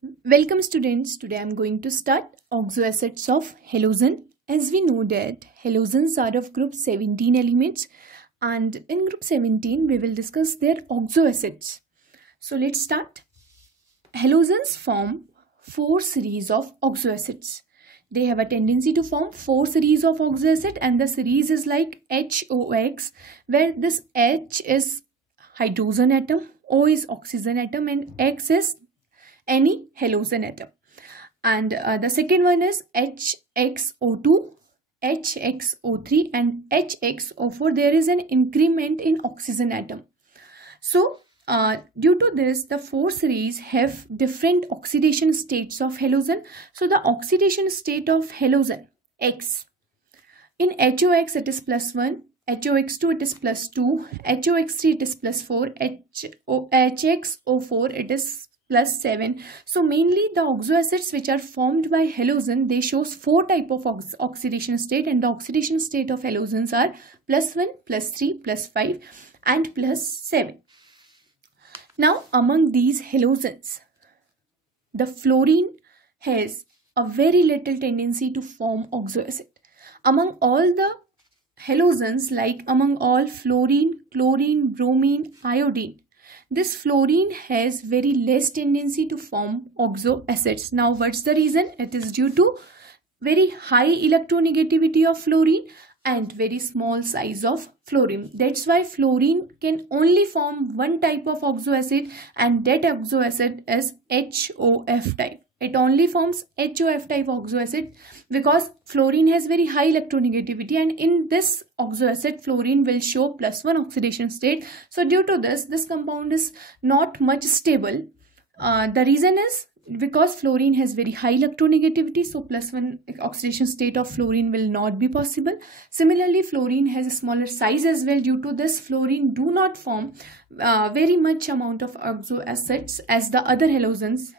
Welcome students. Today I am going to start oxoacids of halogen. As we know that halogens are of group 17 elements, and in group 17 we will discuss their oxoacids. So let's start. Halogens form 4 series of oxoacids. They have a tendency to form 4 series of oxoacid, and the series is like HOX, where this H is hydrogen atom, O is oxygen atom, and X is any halogen atom. And the second one is HXO2, HXO3 and HXO4. There is an increment in oxygen atom. So due to this, the 4 series have different oxidation states of halogen. So the oxidation state of halogen X, in HOX it is +1, HOX2 it is +2, HOX3 it is +4, HXO4 it is +7. So mainly the oxoacids which are formed by halogen, they shows 4 type of oxidation state, and the oxidation state of halogens are +1, +3, +5 and +7. Now among these halogens, the fluorine has a very little tendency to form oxoacid. Among all the halogens, like among all fluorine, chlorine, bromine, iodine, this fluorine has very less tendency to form oxoacids. Now what's the reason? It is due to very high electronegativity of fluorine and very small size of fluorine. That's why fluorine can only form one type of oxoacid, and that oxoacid is HOF type. It only forms HOF type oxoacid because fluorine has very high electronegativity, and in this oxoacid fluorine will show +1 oxidation state. So due to this compound is not much stable. The reason is because fluorine has very high electronegativity, so +1 oxidation state of fluorine will not be possible. Similarly, fluorine has a smaller size as well. Due to this, fluorine do not form very much amount of oxoacids as the other halogens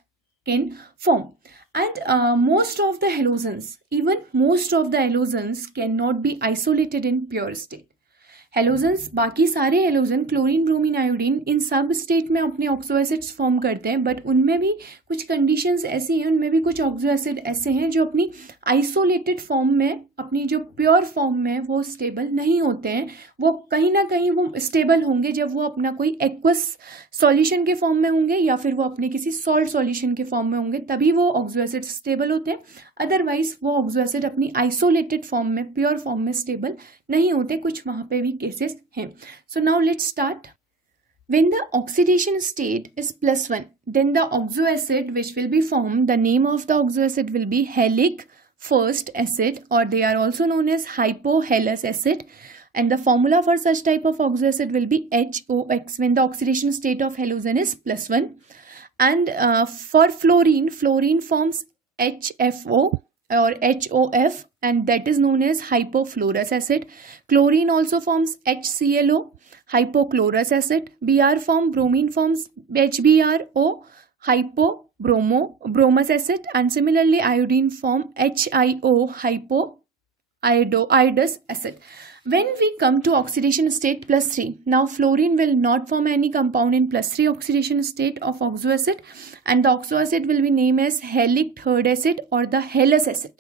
can form. And most of the halogens, even most of the halogens cannot be isolated in pure state. Halogens, बाकी सारे halogen chlorine, bromine, iodine, इन सब state में अपने oxo form करते हैं, but उनमें भी कुछ कंडीशंस ऐसी हैं, उनमें भी कुछ ऑक्सो एसिड ऐसे हैं जो अपनी आइसोलेटेड फॉर्म में, अपनी जो प्योर फॉर्म में वो स्टेबल नहीं होते हैं. वो कहीं ना कहीं वो स्टेबल होंगे जब वो अपना कोई एक्वस सॉल्यूशन के फॉर्म में होंगे या फिर वो अपने किसी सॉल्ट सॉल्यूशन के फॉर्म में होंगे, तभी वो ऑक्सो एसिड स्टेबल होते हैं. अदरवाइज वो ऑक्सो एसिड अपनी आइसोलेटेड फॉर्म में, प्योर फॉर्म में स्टेबल नहीं होते. कुछ वहां पे भी cases हैं. So now let's start. When the oxidation state is +1, then the oxoacid which will be formed, the name of the oxoacid will be halic first acid, or they are also known as hypohalous acid, and the formula for such type of oxoacid will be HOX when the oxidation state of halogen is +1. And for fluorine, fluorine forms HFO or HOF, and that is known as hypofluorous acid. Chlorine also forms HClO, hypochlorous acid. Br form, bromine forms HBrO, hypobromous acid, and similarly iodine form HIO, hypoiodous acid. When we come to oxidation state +3, now fluorine will not form any compound in +3 oxidation state of oxoacid, and the oxoacid will be named as halic third acid or the halous acid.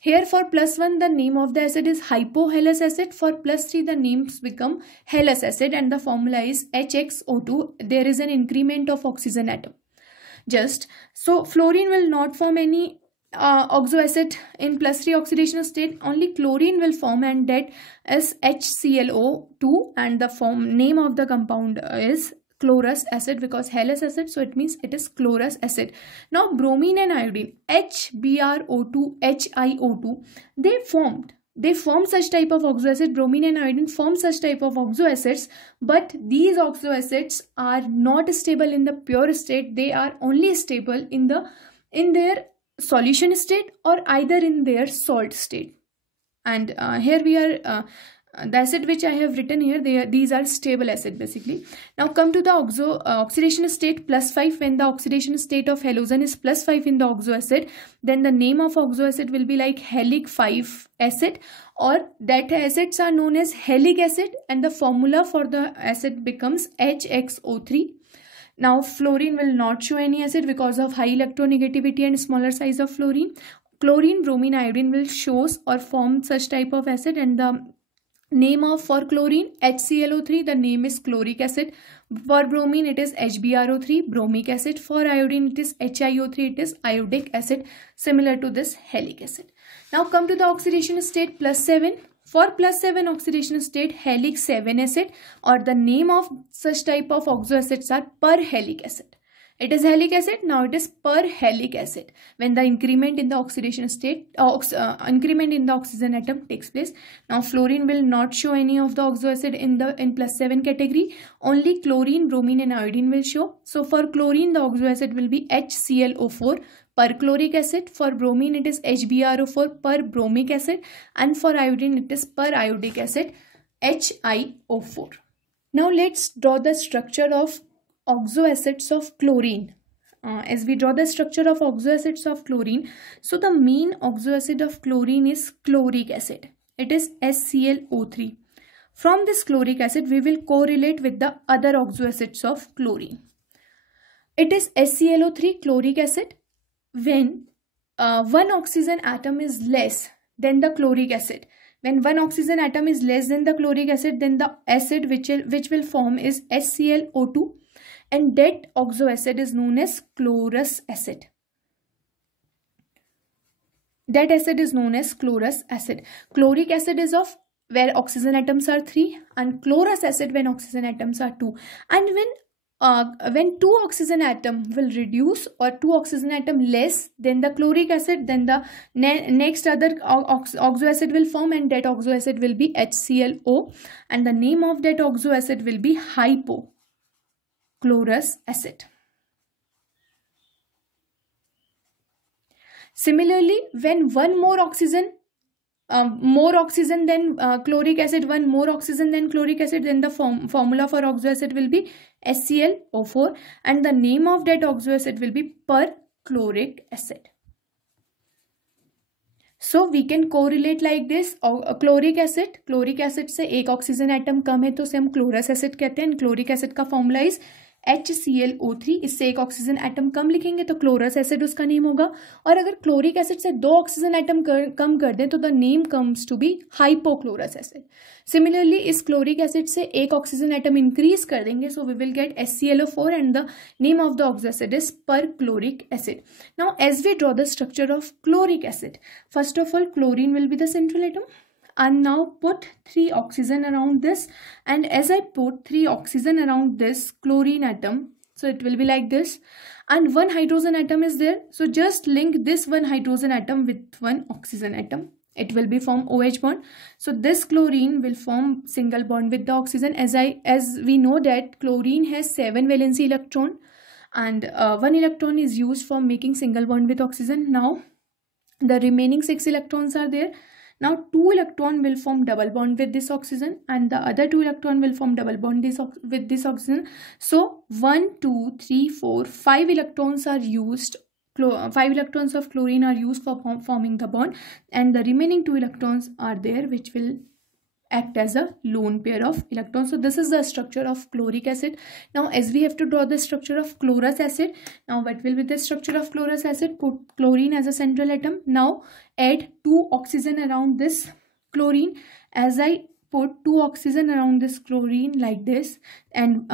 Here for +1 the name of the acid is hypohalous acid, for +3 the names become halous acid, and the formula is HXO2. There is an increment of oxygen atom. Just so fluorine will not form any oxoacid in +3 oxidation state, only chlorine will form, and that is HClO2, and the name of the compound is chlorous acid because halous acid, so it means it is chlorous acid. Now bromine and iodine, HBrO2, HiO2, they form such type of oxoacid. Bromine and iodine form such type of oxoacids, but these oxoacids are not stable in the pure state. They are only stable in their solution state or either in their salt state. And here we are the acid which I have written here, these are stable acid basically. Now come to the oxidation state +5. When the oxidation state of halogen is +5 in the oxoacid, then the name of oxoacid will be like halic 5 acid, or that acids are known as halic acid, and the formula for the acid becomes HXO3. Now fluorine will not show any acid because of high electronegativity and smaller size of fluorine. Chlorine, bromine, iodine will shows or form such type of acid, and the name of for chlorine HClO3, the name is chloric acid. For bromine it is HbRO3, bromic acid. For iodine it is HiO3, it is iodic acid, similar to this halic acid. Now come to the oxidation state +7. For +7 oxidation state, halic 7 acid, or the name of such type of oxoacids are perhalic acid. It is halic acid, now it is perhalic acid when the increment in the oxidation state, increment in the oxygen atom takes place. Now fluorine will not show any of the oxoacid in +7 category. Only chlorine, bromine and iodine will show. So for chlorine the oxoacid will be HClO4 perchloric acid. For bromine it is HbRO4 perbromic acid, and for iodine it is periodic acid HiO4. Now let's draw the structure of oxoacids of chlorine. As we draw the structure of oxoacids of chlorine, so the main oxoacid of chlorine is chloric acid. It is HClO3. From this chloric acid we will correlate with the other oxoacids of chlorine. It is HClO3 chloric acid when one oxygen atom is less than the chloric acid. When one oxygen atom is less than the chloric acid, then the acid which will form is HClO2, and that oxoacid is known as chlorous acid. That acid is known as chlorous acid. Chloric acid is of where oxygen atoms are 3, and chlorous acid when oxygen atoms are 2. And when two oxygen atom will reduce, or two oxygen atom less than the chloric acid, then the next other oxoacid will form, and that oxoacid will be HClO, and the name of that oxoacid will be hypochlorous acid. Similarly, when one more oxygen than chloric acid, one more oxygen than chloric acid, then the formula for oxoacid will be HClO4, and the name of that oxoacid will be perchloric acid. So we can correlate like this. Chloric acid से एक oxygen atom कम है तो उसे हम chlorous acid कहते हैं. Chloric acid का formula is HClO3. इससे एक ऑक्सीजन एटम कम लिखेंगे तो क्लोरस एसिड उसका नेम होगा. और अगर क्लोरिक एसिड से दो ऑक्सीजन एटम कम कर दें तो the name comes to be hypochlorous acid. Similarly इस क्लोरिक एसिड से एक ऑक्सीजन एटम इंक्रीज कर देंगे, so we will get HClO4 and the name of the oxoacid is perchloric acid. Now as we draw the structure of chloric acid, first of all chlorine will be the central atom. And now put 3 oxygen around this, and as I put 3 oxygen around this chlorine atom, so it will be like this, and one hydrogen atom is there, so just link this one hydrogen atom with one oxygen atom. It will be form OH bond. So this chlorine will form single bond with the oxygen. As we know that chlorine has 7 valency electron, and 1 electron is used for making single bond with oxygen. Now the remaining 6 electrons are there. Now 2 electron will form double bond with this oxygen, and the other 2 electron will form double bond with this oxygen. So 1, 2, 3, 4, 5 electrons are used. 5 electrons of chlorine are used for forming the bond, and the remaining 2 electrons are there which will act as a lone pair of electrons. So this is the structure of chloric acid. Now as we have to draw the structure of chlorous acid, now what will be the structure of chlorous acid? Put chlorine as a central atom. Now add 2 oxygen around this chlorine. As I put 2 oxygen around this chlorine like this, and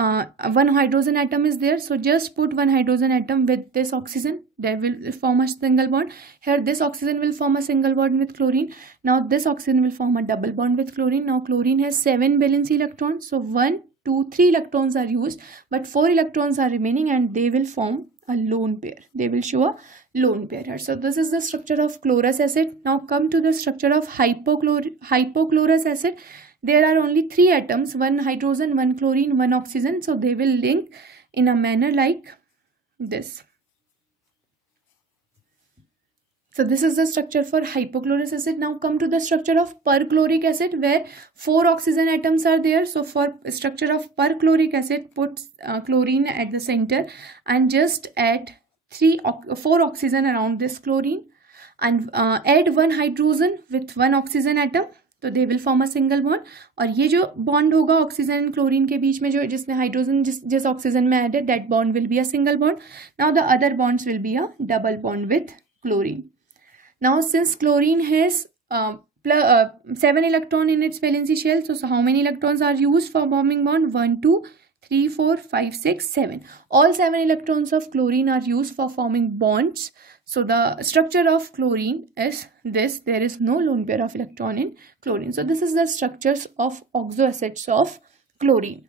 1 hydrogen atom is there, so just put 1 hydrogen atom with this oxygen. They will form a single bond. Here this oxygen will form a single bond with chlorine. Now this oxygen will form a double bond with chlorine. Now chlorine has 7 valency electrons, so 1, 2, 3 electrons are used, but 4 electrons are remaining, and they will form a lone pair. They will show a lone pair here. So this is the structure of chlorous acid. Now come to the structure of hypochlorous acid. There are only 3 atoms, 1 hydrogen, 1 chlorine, 1 oxygen, so they will link in a manner like this. So this is the structure for hypochlorous acid. Now come to the structure of perchloric acid, where 4 oxygen atoms are there. So for structure of perchloric acid, put chlorine at the center and just add 4 oxygen around this chlorine, and add 1 hydrogen with 1 oxygen atom. तो they will form a single bond, और ये जो bond होगा oxygen and chlorine के बीच में, जो जिसने hydrogen जिस ऑक्सीजन में ऐड है, that bond will be a single bond. Now the other bonds will be a double bond with chlorine. Now since chlorine has 7 electron in its valency shell, so how many electrons are used for forming bond? 1 2 3 4 5 6 7. All 7 electrons of chlorine are used for forming bonds. So the structure of chlorine is this. There is no lone pair of electron in chlorine. So this is the structures of oxoacids of chlorine.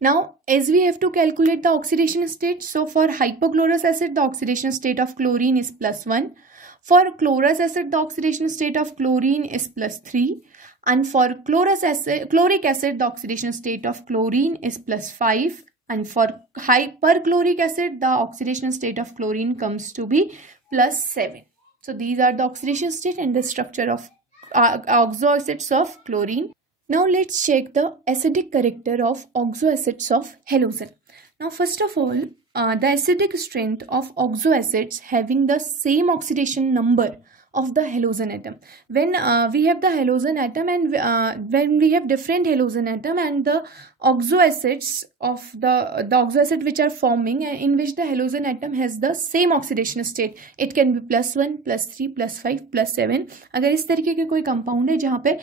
Now as we have to calculate the oxidation state, so for hypochlorous acid the oxidation state of chlorine is +1. For chlorous acid the oxidation state of chlorine is +3. And for chloric acid the oxidation state of chlorine is +5. And for hyperchloric acid the oxidation state of chlorine comes to be +7. So these are the oxidation state and the structure of oxoacids of chlorine. Now let's check the acidic character of oxoacids of halocene. Now first of all, the acidic strength of oxoacids having the same oxidation number of the halogen atom. When we have the halogen atom and when we have different halogen atom and the oxoacids of the oxoacid which are forming in which the halogen atom has the same oxidation state, it can be +1 +3 +5 +7. अगर इस तरीके के कोई compound है जहाँ पे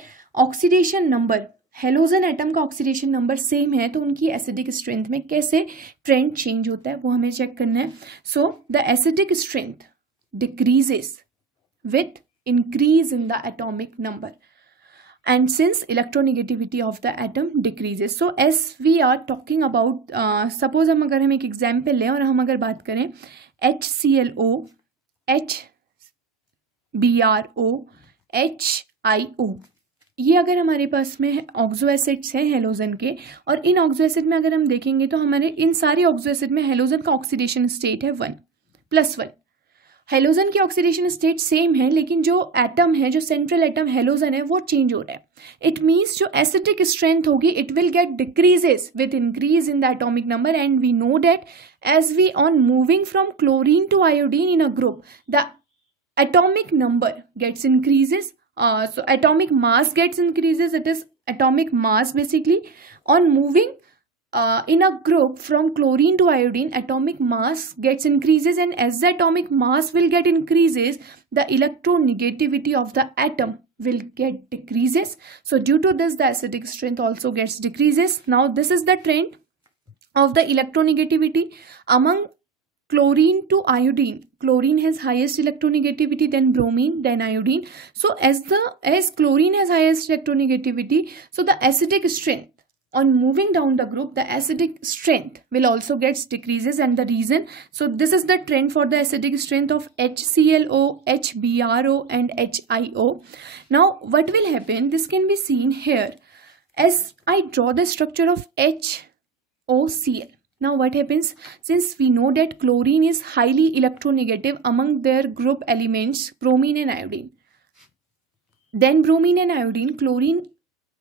oxidation number halogen atom का oxidation number same है, तो उनकी एसिडिक स्ट्रेंथ में कैसे ट्रेंड चेंज होता है वो हमें चेक करना है. So the acidic strength decreases with increase in the atomic number, and since electronegativity of the atom decreases. So as we are talking about suppose अगर हम एक एग्जाम्पल लें और हम अगर बात करें HClO, HBrO, HIO, ये अगर हमारे पास में ऑक्सो एसिड्स हैं हेलोजन के, और इन ऑक्सो एसिड में अगर हम देखेंगे तो हमारे इन सारी ऑक्सो एसिड में हेलोजन का ऑक्सीडेशन स्टेट है 1 +1. हेलोजन की ऑक्सीडेशन स्टेट सेम है, लेकिन जो एटम है, जो सेंट्रल एटम हेलोजन है, वो चेंज हो रहा है. इट मीन्स जो एसिडिक स्ट्रेंथ होगी it will get decreases with increase in the atomic number. And we know that as we on moving from chlorine to iodine in a group the atomic number gets increases. So atomic mass gets increases. It is atomic mass basically on moving in a group from chlorine to iodine. Atomic mass gets increases, and as the atomic mass will get increases, the electronegativity of the atom will get decreases. So due to this the acidic strength also gets decreases. Now this is the trend of the electronegativity among chlorine to iodine. Chlorine has highest electronegativity, then bromine, then iodine. So as chlorine has highest electronegativity, so the acidic strength on moving down the group, the acidic strength will also gets decreases. And the reason, so this is the trend for the acidic strength of HClO, HBrO and HIO. Now what will happen, this can be seen here as I draw the structure of HOCl. Now what happens, since we know that chlorine is highly electronegative among their group elements bromine and iodine, then bromine and iodine, chlorine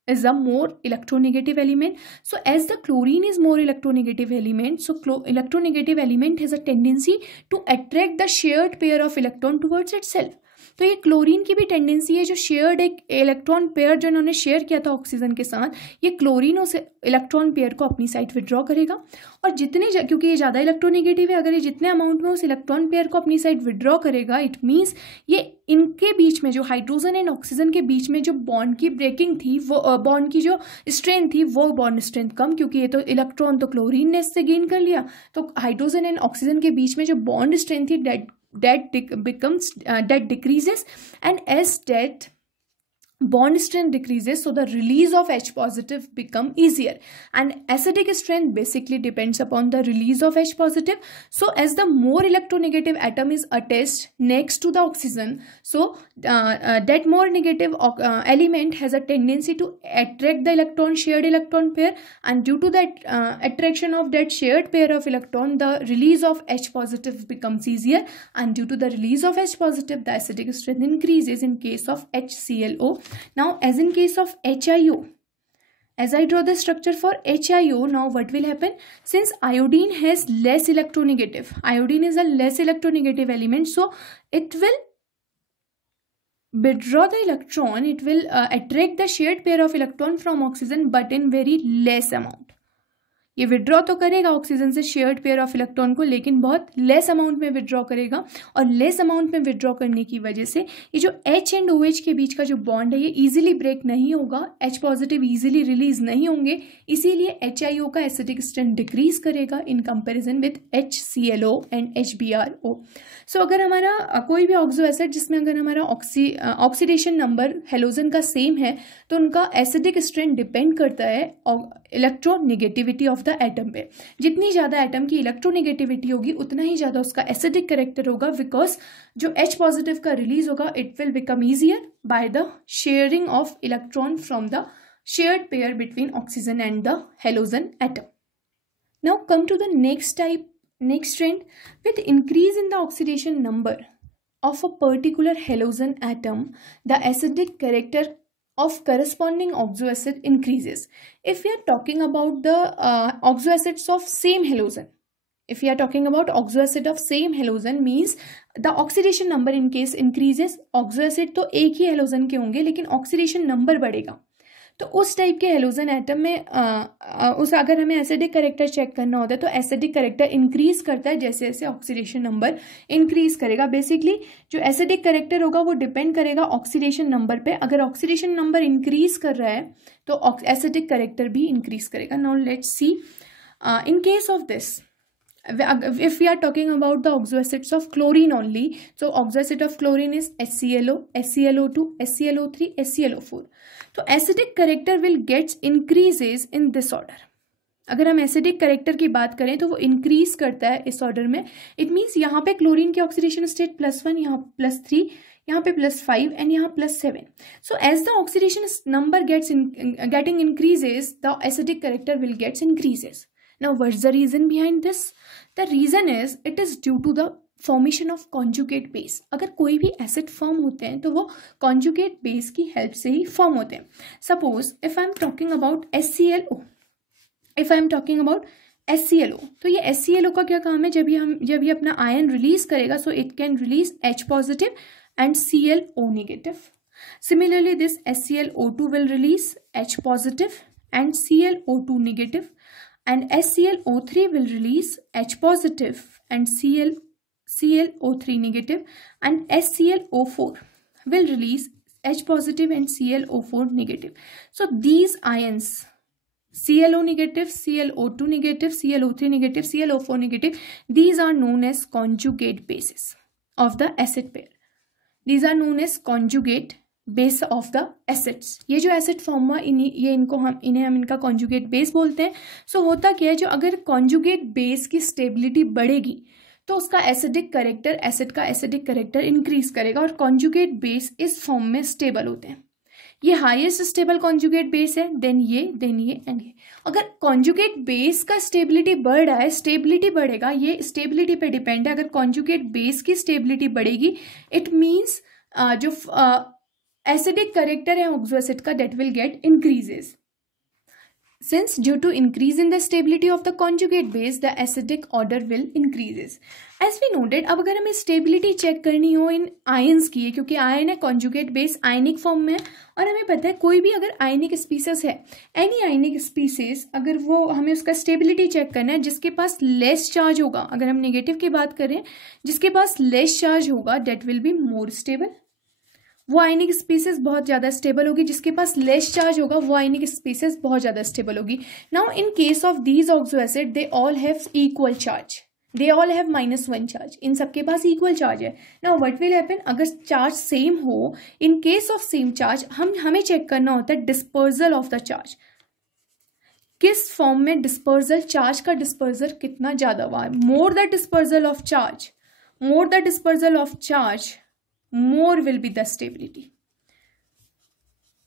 is a more electronegative element. So as the chlorine is more electronegative element, so electronegative element has a tendency to attract the shared pair of electron towards itself. तो ये chlorine की भी tendency है, जो shared एक electron pair जो इन्होंने share किया था ऑक्सीजन के साथ, ये क्लोरीन उस इलेक्ट्रॉन पेयर को अपनी साइड विड्रॉ करेगा. और जितने, क्योंकि ये ज़्यादा इलेक्ट्रोनेगेटिव है, अगर ये जितने अमाउंट में उस इलेक्ट्रॉन पेयर को अपनी साइड विड्रॉ करेगा, इट मीन्स ये इनके बीच में जो हाइड्रोजन एंड ऑक्सीजन के बीच में जो बॉन्ड की ब्रेकिंग थी, वो बॉन्ड की जो स्ट्रेंथ थी, वो बॉन्ड स्ट्रेंथ कम, क्योंकि ये तो इलेक्ट्रॉन तो क्लोरीन ने इससे गेन कर लिया, तो हाइड्रोजन एंड ऑक्सीजन के बीच में जो बॉन्ड स्ट्रेंथ थी that decreases. And as that bond strength decreases, so the release of H positive become easier, and acidic strength basically depends upon the release of H positive. So as the more electronegative atom is attached next to the oxygen, so that more negative element has a tendency to attract the shared electron pair, and due to that attraction of that shared pair of electron, the release of H positive becomes easier, and due to the release of H positive, the acidic strength increases in case of HClO. Now as in case of HIO, as I draw the structure for HIO, now what will happen, since iodine has less electronegative, iodine is a less electronegative element, so it will withdraw the electron, it will attract the shared pair of electron from oxygen but in very less amount. ये withdraw तो करेगा oxygen से shared pair of electron को, लेकिन बहुत less amount में withdraw करेगा, और लेस अमाउंट में विड्रॉ करने की वजह से ये जो H एंड OH के बीच का जो बॉन्ड है ये इजीली ब्रेक नहीं होगा, H पॉजिटिव इजीली रिलीज नहीं होंगे, इसीलिए HIO का एसिडिक स्ट्रेंथ डिक्रीज करेगा in comparison with HClO and HBrO. सो अगर हमारा कोई भी ऑक्सो एसिड जिसमें अगर हमारा ऑक्सीडेशन नंबर हेलोजन का सेम है तो उनका एसिडिक स्ट्रेंथ डिपेंड करता है इलेक्ट्रोनेगेटिविटी ऑफ द एटम पे. जितनी ज़्यादा एटम की इलेक्ट्रोनेगेटिविटी होगी उतना ही ज़्यादा उसका एसिडिक कैरेक्टर होगा, बिकॉज जो H पॉजिटिव का रिलीज होगा it will become easier by the sharing of electron from the shared pair between oxygen and the halogen atom. Now come to the next trend. With increase in the oxidation number of a particular halogen atom, the acidic character of corresponding oxoacid increases. If we are talking about the oxoacids of same halogen, if we are talking about oxoacid of same halogen means the oxidation number in case increases. oxoacid तो एक ही halogen के होंगे लेकिन oxidation number बढ़ेगा, तो उस type के halogen atom में उस अगर हमें एसिडिक कैरेक्टर चेक करना होता है तो एसिडिक कैरेक्टर इंक्रीज करता है जैसे जैसे ऑक्सीडेशन नंबर इंक्रीज करेगा. बेसिकली जो एसिडिक कैरेक्टर होगा वो डिपेंड करेगा ऑक्सीडेशन नंबर पे. अगर ऑक्सीडेशन नंबर इंक्रीज कर रहा है तो एसिडिक कैरेक्टर भी इंक्रीज करेगा. Now let's see in case of this, if we are talking about the oxoacids of chlorine only, so oxoacid of chlorine is HClO, HClO2, HClO3, HClO4. तो acidic character will get increases in this order. अगर हम acidic character की बात करें तो वो increase करता है इस ऑर्डर में. इट मीन्स यहाँ पे क्लोरीन की ऑक्सीडेशन स्टेट +1, यहाँ +3, यहाँ पे +5 एंड यहाँ +7. So as the oxidation number getting increases the acidic character will gets increases. Now what's the reason behind this? The reason is it is due to the formation of conjugate base. अगर कोई भी acid form होते हैं तो वो conjugate base की help से ही form होते हैं. Suppose if I am talking about HClO, if I am talking about HClO, तो ये HClO का क्या काम है? जब ये अपना आयन रिलीज करेगा so it can release H positive and ClO negative. Similarly this HClO2 will release H positive and ClO2 negative. And HClO3 will release H positive and ClO3 negative, and HClO4 will release H positive and ClO4 negative. So these ions ClO negative, ClO2 negative, ClO3 negative, ClO4 negative, these are known as conjugate bases of the acid pair. These are known as conjugate base of the acids. ये जो acid form हुआ इन्हें हम इनका conjugate base बोलते हैं. सो होता क्या है, जो अगर कॉन्जुगेट बेस की स्टेबिलिटी बढ़ेगी तो उसका एसिडिक कैरेक्टर, एसिड का एसिडिक कैरेक्टर इंक्रीज करेगा, और कॉन्जुगेट बेस इस फॉर्म में स्टेबल होते हैं. ये हाईएस्ट स्टेबल कॉन्जुगेट बेस है, देन ये एंड ये. अगर कॉन्जुगेट बेस का स्टेबिलिटी बढ़ रहा है, स्टेबिलिटी बढ़ेगा, ये स्टेबिलिटी पे डिपेंड है. अगर कॉन्जुगेट बेस की स्टेबिलिटी बढ़ेगी इट मीन्स जो एसिडिक कैरेक्टर है ऑक्सोएसिड का that will get increases. Since due to increase in the stability of the conjugate base, the acidic order will increases. As we noted, अब अगर हमें स्टेबिलिटी चेक करनी हो इन आयंस की, क्योंकि आयन है कॉन्जुगेट बेस आयनिक फॉर्म में, और हमें पता है कोई भी अगर आयनिक स्पीसीज है, एनी आयनिक स्पीसीज, अगर वो हमें उसका स्टेबिलिटी चेक करना है, जिसके पास लेस चार्ज होगा, अगर हम नेगेटिव की बात करें, जिसके पास लेस चार्ज होगा that will be more stable. वो आयनिक स्पीसीज बहुत ज़्यादा स्टेबल होगी. जिसके पास लेस चार्ज होगा वो आयनिक स्पीसीज बहुत ज़्यादा स्टेबल होगी. Now in case of these oxoacid they all have equal charge, they all have -1 charge. इन सबके पास इक्वल चार्ज है. नाउ व्हाट विल हैपन, अगर चार्ज सेम हो, in case of same charge हमें चेक करना होता है डिस्पर्जल ऑफ द चार्ज. किस फॉर्म में डिस्पर्जल, चार्ज का डिस्पर्जल कितना ज़्यादा हुआ है. More the dispersal of charge, more the dispersal of charge, more will be the stability.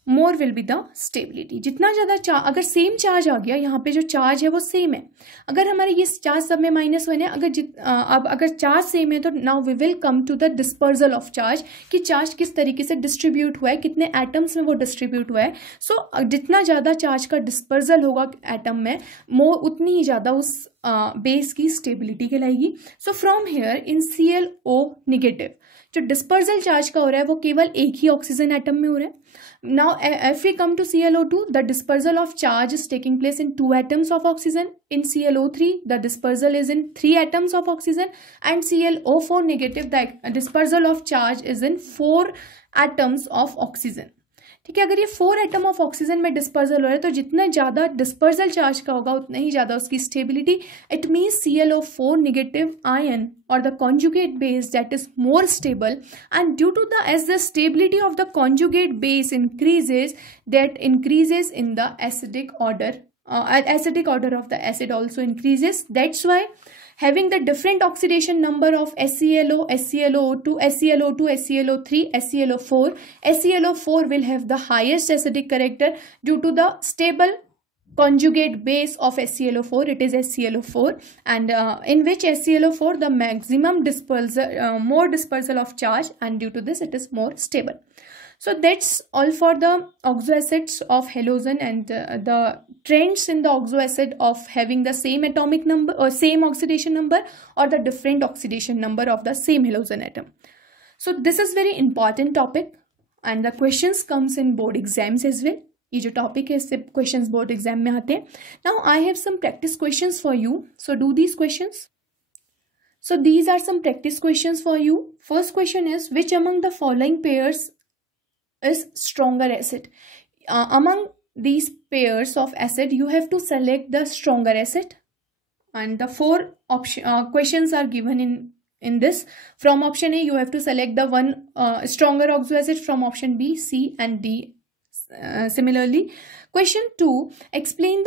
more will be the stability. जितना ज़्यादा अगर सेम चार्ज आ गया, यहाँ पे जो चार्ज है वो सेम है, अगर हमारे ये चार्ज सब में -1 है, अब अगर चार्ज सेम है तो now we will come to the dispersal of charge, कि चार्ज किस तरीके से डिस्ट्रीब्यूट हुआ है, कितने एटम्स में वो डिस्ट्रीब्यूट हुआ है. सो जितना ज़्यादा चार्ज का डिस्पर्जल होगा एटम में, उतनी ही ज़्यादा उस बेस की स्टेबिलिटी कहलाएगी. So from here in ClO negative जो डिस्पर्सल चार्ज का हो रहा है वो केवल एक ही ऑक्सीजन एटम में हो रहा है. Now if we come to ClO2, the dispersal of charge is taking place in 2 atoms of oxygen. In ClO3, the dispersal is in 3 atoms of oxygen, and ClO4 negative, the dispersal of charge is in 4 atoms of oxygen. ठीक है, अगर ये 4 atom of oxygen में dispersal हो रहा है तो जितना ज़्यादा डिस्पर्सल चार्ज का होगा उतना ही ज़्यादा उसकी stability. It means ClO4 negative ion or the conjugate base that is more stable, and due to as the stability of the conjugate base increases, that increases in the acidic order of the acid also increases. That's why having the different oxidation number of HClO, HClO2, HClO2, HClO3, HClO4, HClO4 will have the highest acidic character due to the stable conjugate base of HClO4. It is HClO4, and in which HClO4 the maximum dispersal, more dispersal of charge, and due to this it is more stable. So that's all for the oxoacids of halogen and the trends in the oxoacid of having the same atomic number or same oxidation number or the different oxidation number of the same halogen atom. So this is very important topic and the questions comes in board exams as well. ये जो topic है इससे questions board exam में आते हैं. Now I have some practice questions for you, so do these questions. So these are some practice questions for you. First question is, which among the following pairs is stronger acid? Among these pairs of acid, you have to select the stronger acid, and the 4 questions are given in this. From option A, you have to select the one stronger oxoacid. From option B, C, and D. Similarly, question 2, explain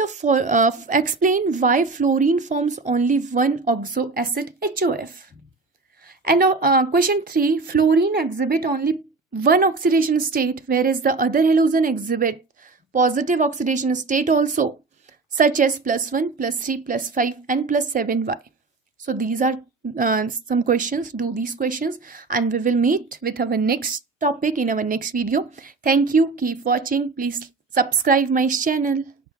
why fluorine forms only one oxoacid HOF. And question 3, fluorine exhibit only one oxidation state, whereas the other halogen exhibit positive oxidation state also, such as +1, +3, +5, and +7Y. So these are some questions. Do these questions, and we will meet with our next topic in our next video. Thank you. Keep watching. Please subscribe my channel.